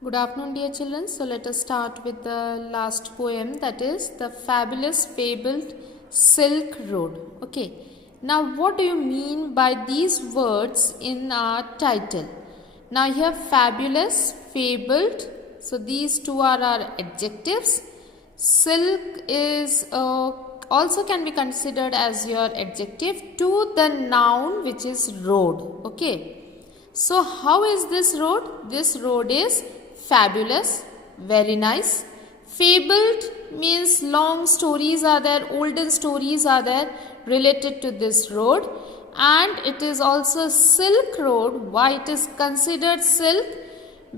Good afternoon, dear children. So let us start with the last poem, that is the fabulous fabled Silk Road. Okay. Now, what do you mean by these words in our title? Now, here fabulous, fabled. So these two are our adjectives. Silk is also can be considered as your adjective to the noun which is road. Okay. So how is this road? This road is fabulous, very nice. Fabled means long stories are there, olden stories are there related to this road. And it is also silk road. Why it is considered silk?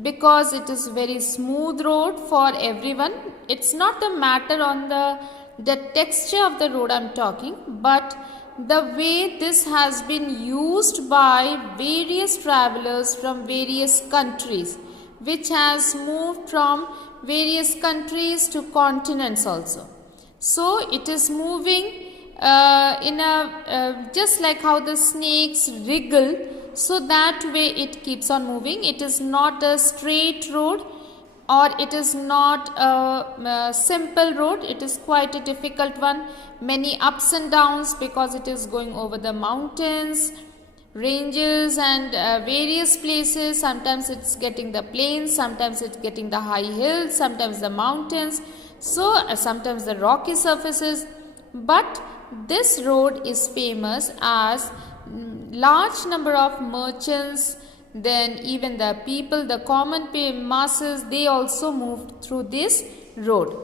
Because it is very smooth road for everyone. It's not a matter on the texture of the road I'm talking, but the way this has been used by various travelers from various countries, which has moved from various countries to continents also. So it is moving just like how the snakes wriggle, so that way it keeps on moving. It is not a straight road, or it is not a simple road. It is quite a difficult one. Many ups and downs because it is going over the mountains, ranges and various places. Sometimes it's getting the plains, sometimes it's getting the high hills, sometimes the mountains, so sometimes the rocky surfaces. But this road is famous as large number of merchants, then even the people, the common masses, they also moved through this road.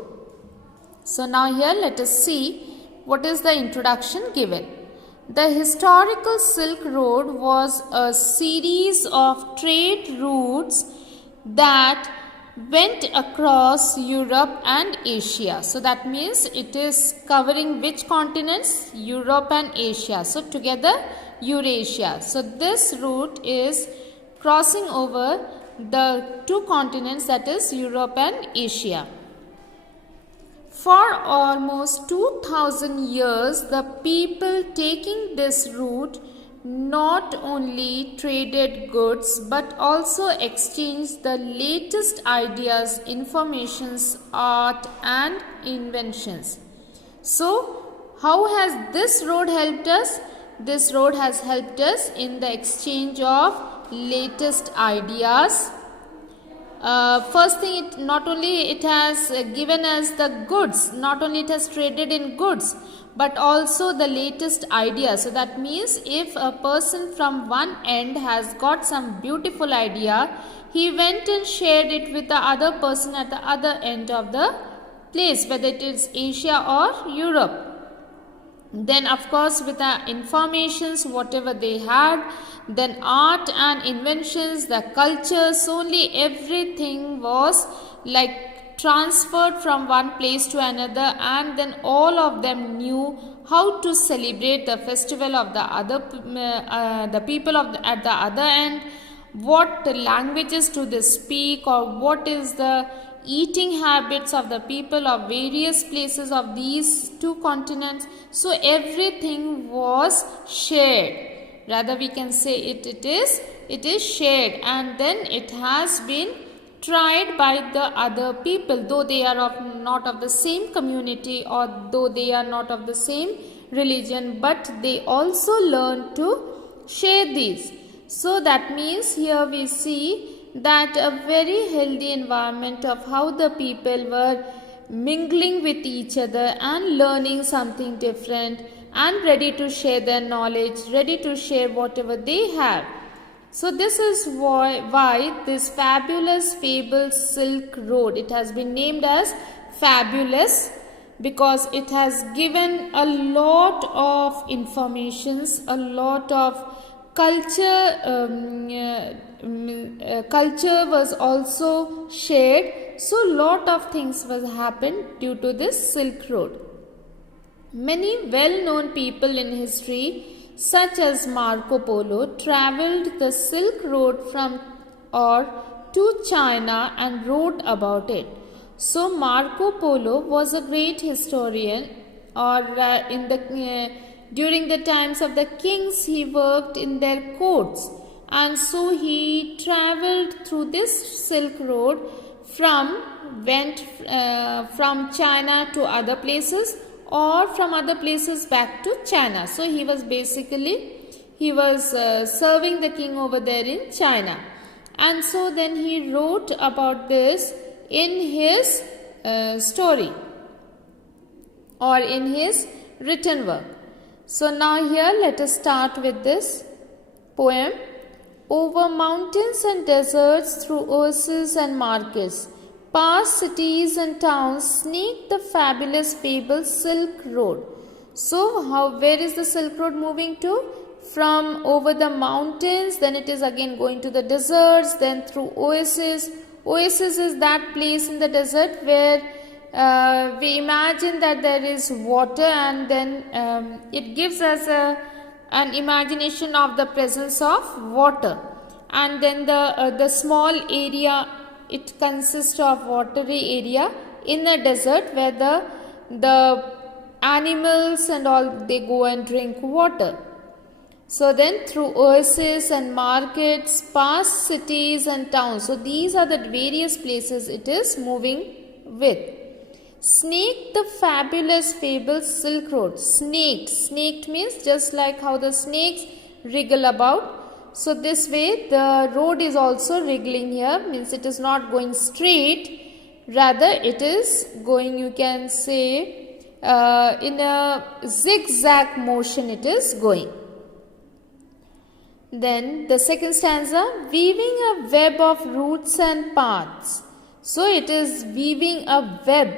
So now here let us see what is the introduction given. The historical Silk Road was a series of trade routes that went across Europe and Asia. So that means it is covering which continents? Europe and Asia. So together Eurasia. So this route is crossing over the two continents, that is Europe and Asia. For almost 2000 years, the people taking this route not only traded goods but also exchanged the latest ideas, informations, art and inventions. So, how has this road helped us? This road has helped us in the exchange of latest ideas. First thing, it not only it has given us the goods, not only it has traded in goods, but also the latest idea. So that means if a person from one end has got some beautiful idea, he went and shared it with the other person at the other end of the place, whether it is Asia or Europe. Then of course with the informations whatever they had, then art and inventions, the cultures, only everything was like transferred from one place to another, and then all of them knew how to celebrate the festival of the other the people of at the other end, what languages do they speak, or what is the eating habits of the people of various places of these two continents. So everything was shared. Rather we can say it is shared, and then it has been tried by the other people, though they are not of the same community, or though they are not of the same religion, but they also learn to share these. So that means here we see that a very healthy environment of how the people were mingling with each other and learning something different and ready to share their knowledge, ready to share whatever they have. So this is why this fabulous fabled Silk Road, it has been named as fabulous, because it has given a lot of informations, a lot of culture was also shared. So lot of things was happened due to this Silk Road. Many well-known people in history such as Marco Polo traveled the Silk Road from or to China and wrote about it. So Marco Polo was a great historian, or during the times of the kings he worked in their courts, and so he traveled through this Silk Road went from China to other places or from other places back to China. So he was serving the king over there in China, and so then he wrote about this in his story or in his written work. So now here let us start with this poem. Over mountains and deserts, through oases and markets, past cities and towns, sneaked the fabulous fabled Silk Road. So where is the Silk Road moving to? From over the mountains, then it is again going to the deserts, then through oases. Oasis is that place in the desert where we imagine that there is water, and then it gives us an imagination of the presence of water. And then the small area, it consists of watery area in the desert where the animals and all, they go and drink water. So then through oases and markets, past cities and towns. So these are the various places it is moving with. Snaked the fabulous fabled Silk Road. Snaked means just like how the snakes wriggle about. So this way the road is also wriggling here, means it is not going straight, rather it is going, you can say, in a zigzag motion it is going. Then the second stanza, weaving a web of roots and paths. So it is weaving a web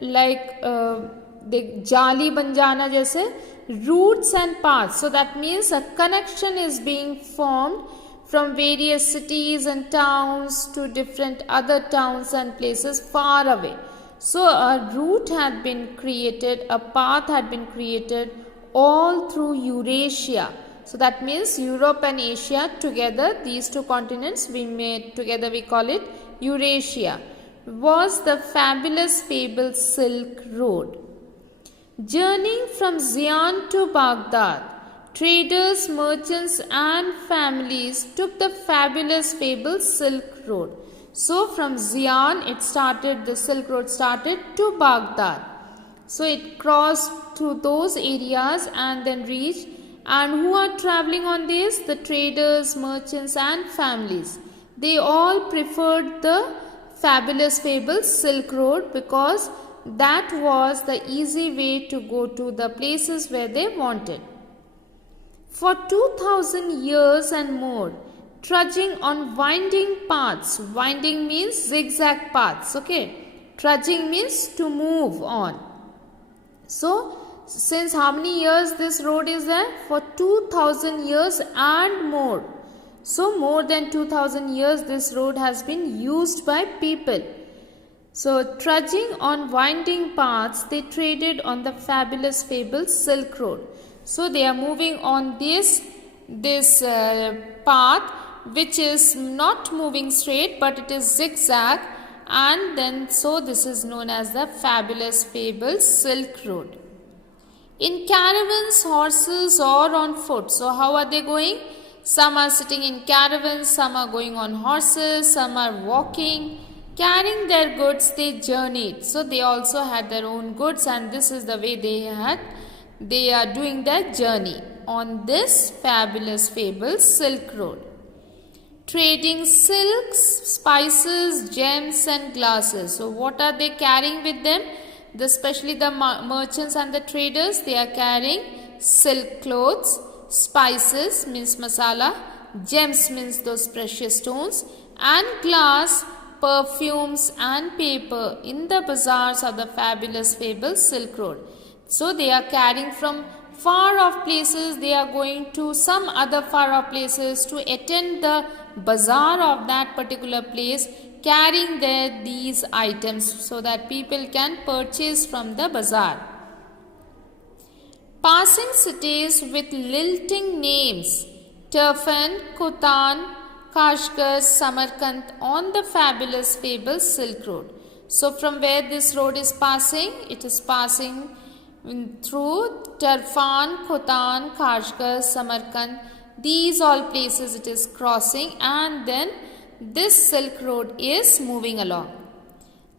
like the jali ban jana jaise, roots and paths. So that means a connection is being formed from various cities and towns to different other towns and places far away. So a route had been created, a path had been created all through Eurasia. So that means Europe and Asia together, these two continents we call it Eurasia, was the fabulous fabled Silk Road. Journeying from Xi'an to Baghdad, traders, merchants and families took the fabulous fabled Silk Road. So from Xi'an the Silk Road started to Baghdad. So it crossed through those areas and then reached. And who are traveling on this? The traders, merchants and families. They all preferred the fabulous fabled Silk Road because that was the easy way to go to the places where they wanted. For 2000 years and more, trudging on winding paths. Winding means zigzag paths, okay. Trudging means to move on. So, since how many years this road is there? For 2000 years and more. So more than 2000 years this road has been used by people. So trudging on winding paths, they traded on the fabulous fabled Silk Road. So they are moving on this path which is not moving straight but it is zigzag, and then so this is known as the fabulous fabled Silk Road. In caravans, horses or on foot. So how are they going? Some are sitting in caravans, some are going on horses, some are walking. Carrying their goods, they journeyed. So they also had their own goods, and this is the way they are doing their journey on this fabulous fabled Silk Road. Trading silks, spices, gems and glasses. So what are they carrying with them? Especially the merchants and the traders, they are carrying silk clothes, spices means masala, gems means those precious stones, and glass, perfumes and paper in the bazaars of the fabulous fabled Silk Road. So they are carrying from far off places, they are going to some other far off places to attend the bazaar of that particular place, carrying these items so that people can purchase from the bazaar. Passing cities with lilting names, Turfan, Khotan, Kashgar, Samarkand on the fabulous fabled Silk Road. So from where this road is passing, it is passing through Turfan, Khotan, Kashgar, Samarkand. these all places it is crossing, and then this Silk Road is moving along.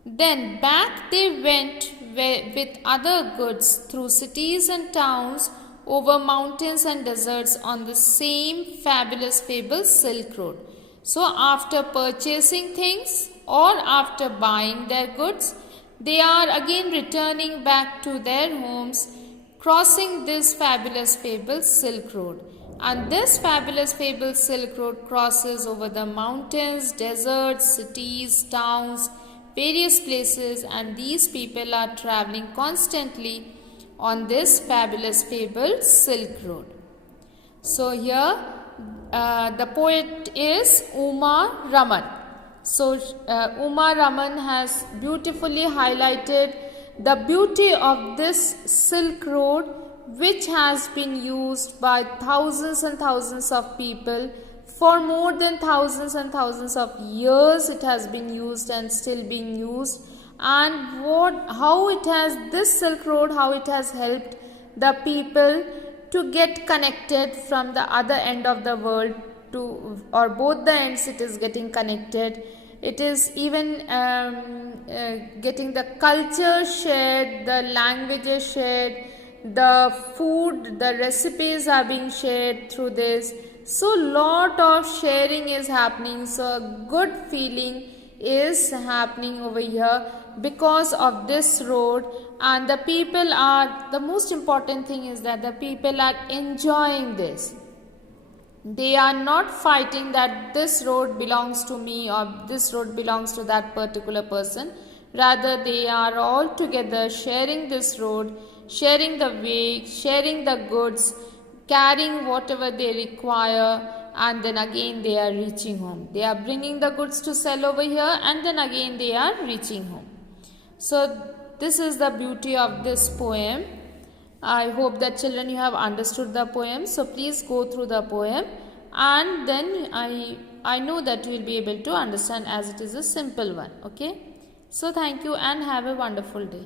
Then back they went with other goods through cities and towns, over mountains and deserts on the same fabulous fable Silk Road. So after purchasing things or after buying their goods, they are again returning back to their homes, crossing this fabulous fable Silk Road. And this fabulous fable Silk Road crosses over the mountains, deserts, cities, towns, various places, and these people are traveling constantly on this fabulous fable Silk Road. So here the poet is Uma Raman. So Uma Raman has beautifully highlighted the beauty of this Silk Road, which has been used by thousands and thousands of people for more than thousands and thousands of years. It has been used and still being used, and how it has, this Silk Road, how it has helped the people to get connected from the other end of the world to, or both the ends it is getting connected. It is even getting the culture shared, the languages shared, the food, the recipes are being shared through this. So lot of sharing is happening. So a good feeling is happening over here because of this road, and the people are, the most important thing is that the people are enjoying this. They are not fighting that this road belongs to me or this road belongs to that particular person. Rather, they are all together sharing this road, sharing the way, sharing the goods, carrying whatever they require, and then again they are reaching home. They are bringing the goods to sell over here, and then again they are reaching home. So this is the beauty of this poem. I hope that children you have understood the poem. So please go through the poem, and then I know that you will be able to understand, as it is a simple one. Okay. So thank you and have a wonderful day.